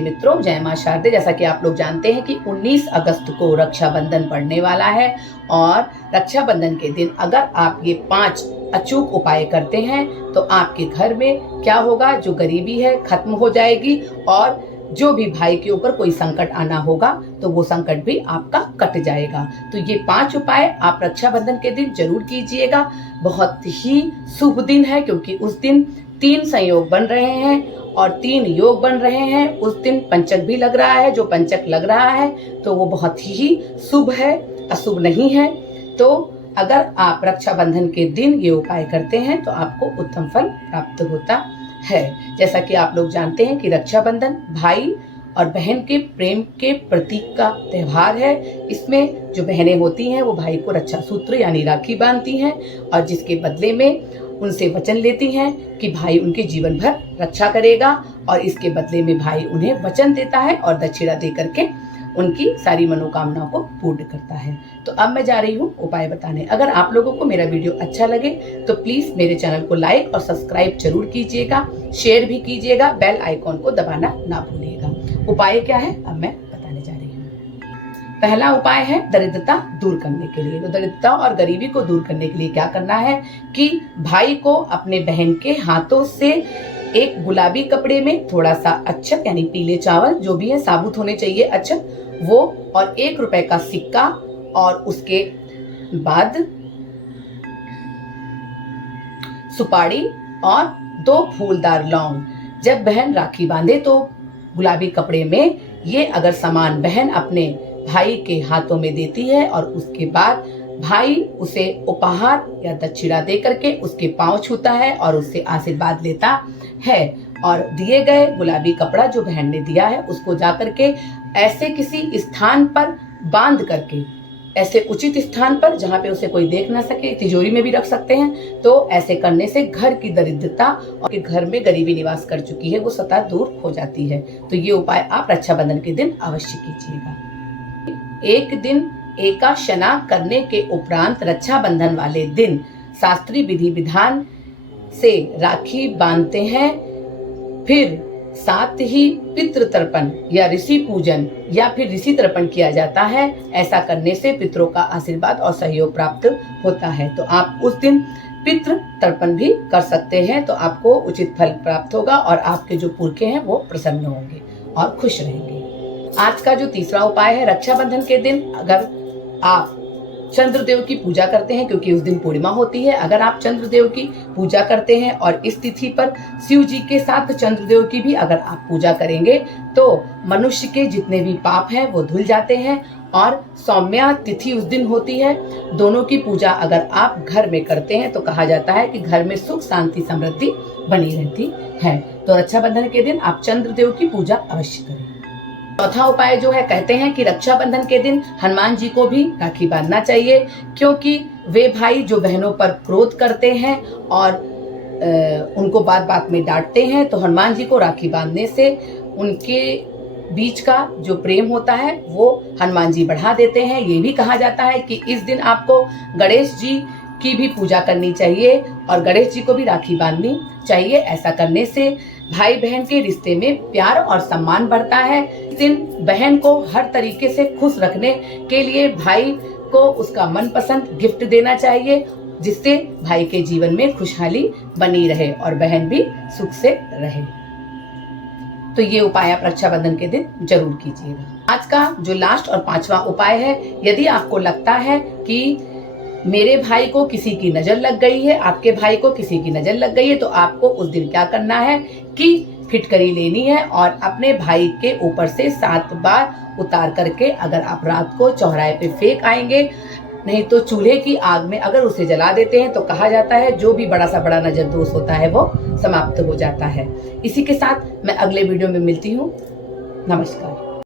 मित्रों, जय मां शारदे। जैसा कि आप लोग जानते हैं कि 19 अगस्त को रक्षाबंधन पड़ने वाला है और रक्षाबंधन के दिन अगर आप ये 5 अचूक उपाय करते हैं तो आपके घर में क्या होगा, जो गरीबी है खत्म हो जाएगी और जो भी भाई के ऊपर कोई संकट आना होगा तो वो संकट भी आपका कट जाएगा। तो ये 5 उपाय आप रक्षाबंधन के दिन जरूर कीजिएगा। बहुत ही शुभ दिन है क्योंकि उस दिन 3 संयोग बन रहे हैं और 3 योग बन रहे हैं। उस दिन पंचक भी लग रहा है। जो पंचक लग रहा है तो वो बहुत ही शुभ है, अशुभ नहीं है। तो अगर आप रक्षाबंधन के दिन ये उपाय करते हैं तो आपको उत्तम फल प्राप्त होता है। जैसा कि आप लोग जानते हैं कि रक्षाबंधन भाई और बहन के प्रेम के प्रतीक का त्योहार है। इसमें जो बहनें होती हैं वो भाई को रक्षा सूत्र यानी राखी बांधती हैं और जिसके बदले में उनसे वचन लेती हैं कि भाई उनके जीवन भर रक्षा करेगा और इसके बदले में भाई उन्हें वचन देता है और दक्षिणा दे करके उनकी सारी मनोकामनाओं को पूर्ण करता है। तो अब मैं जा रही हूँ उपाय बताने। अगर आप लोगों को मेरा वीडियो अच्छा लगे तो प्लीज मेरे चैनल को लाइक और सब्सक्राइब जरूर कीजिएगा, शेयर भी कीजिएगा, बेल आइकॉन को दबाना ना भूलिएगा। उपाय क्या है अब मैं बताने जा रही हूँ। पहला उपाय है दरिद्रता दूर करने के लिए। तो दरिद्रता और गरीबी को दूर करने के लिए क्या करना है कि भाई को अपने बहन के हाथों से एक गुलाबी कपड़े में थोड़ा सा अक्षत यानी पीले चावल जो भी है साबुत होने चाहिए अक्षत, वो और 1 रुपए का सिक्का और उसके बाद सुपारी और 2 फूलदार लौंग। जब बहन राखी बांधे तो गुलाबी कपड़े में ये अगर सामान बहन अपने भाई के हाथों में देती है और उसके बाद भाई उसे उपहार या दक्षिणा दे करके उसके पांव छूता है और उससे आशीर्वाद लेता है और दिए गए गुलाबी कपड़ा जो बहन ने दिया है उसको जाकर के ऐसे किसी स्थान पर बांध करके, ऐसे उचित स्थान पर जहां पे उसे कोई देख ना सके, तिजोरी में भी रख सकते हैं। तो ऐसे करने से घर की दरिद्रता और घर में गरीबी निवास कर चुकी है वो सतह दूर हो जाती है। तो ये उपाय आप रक्षाबंधन के दिन अवश्य कीजिएगा। एक दिन एकाशना करने के उपरांत रक्षाबंधन वाले दिन शास्त्रीय विधि विधान से राखी बांधते हैं। फिर साथ ही पितृ तर्पण या ऋषि पूजन या फिर ऋषि तर्पण किया जाता है। ऐसा करने से पितरों का आशीर्वाद और सहयोग प्राप्त होता है। तो आप उस दिन पितृ तर्पण भी कर सकते हैं तो आपको उचित फल प्राप्त होगा और आपके जो पुरखे हैं वो प्रसन्न होंगे और खुश रहेंगे। आज का जो तीसरा उपाय है, रक्षाबंधन के दिन अगर आप चंद्रदेव की पूजा करते हैं क्योंकि उस दिन पूर्णिमा होती है, अगर आप चंद्रदेव की पूजा करते हैं और इस तिथि पर शिव जी के साथ चंद्रदेव की भी अगर आप पूजा करेंगे तो मनुष्य के जितने भी पाप हैं वो धुल जाते हैं और सौम्या तिथि उस दिन होती है। दोनों की पूजा अगर आप घर में करते हैं तो कहा जाता है कि घर में सुख शांति समृद्धि बनी रहती है। तो रक्षाबंधन के दिन आप चंद्रदेव की पूजा अवश्य करें। चौथा उपाय जो है, कहते हैं कि रक्षाबंधन के दिन हनुमान जी को भी राखी बांधना चाहिए क्योंकि वे भाई जो बहनों पर क्रोध करते हैं और उनको बात बात में डांटते हैं, तो हनुमान जी को राखी बांधने से उनके बीच का जो प्रेम होता है वो हनुमान जी बढ़ा देते हैं। ये भी कहा जाता है कि इस दिन आपको गणेश जी की भी पूजा करनी चाहिए और गणेश जी को भी राखी बांधनी चाहिए। ऐसा करने से भाई बहन के रिश्ते में प्यार और सम्मान बढ़ता है। इस दिन बहन को हर तरीके से खुश रखने के लिए भाई को उसका मनपसंद गिफ्ट देना चाहिए जिससे भाई के जीवन में खुशहाली बनी रहे और बहन भी सुख से रहे। तो ये उपाय आप रक्षाबंधन के दिन जरूर कीजिएगा। आज का जो लास्ट और 5वां उपाय है, यदि आपको लगता है कि मेरे भाई को किसी की नजर लग गई है, आपके भाई को किसी की नजर लग गई है, तो आपको उस दिन क्या करना है कि फिटकरी लेनी है और अपने भाई के ऊपर से 7 बार उतार करके अगर आप रात को चौराहे पे फेंक आएंगे, नहीं तो चूल्हे की आग में अगर उसे जला देते हैं तो कहा जाता है जो भी बड़ा सा बड़ा नजर दोष होता है वो समाप्त हो जाता है। इसी के साथ मैं अगले वीडियो में मिलती हूँ। नमस्कार।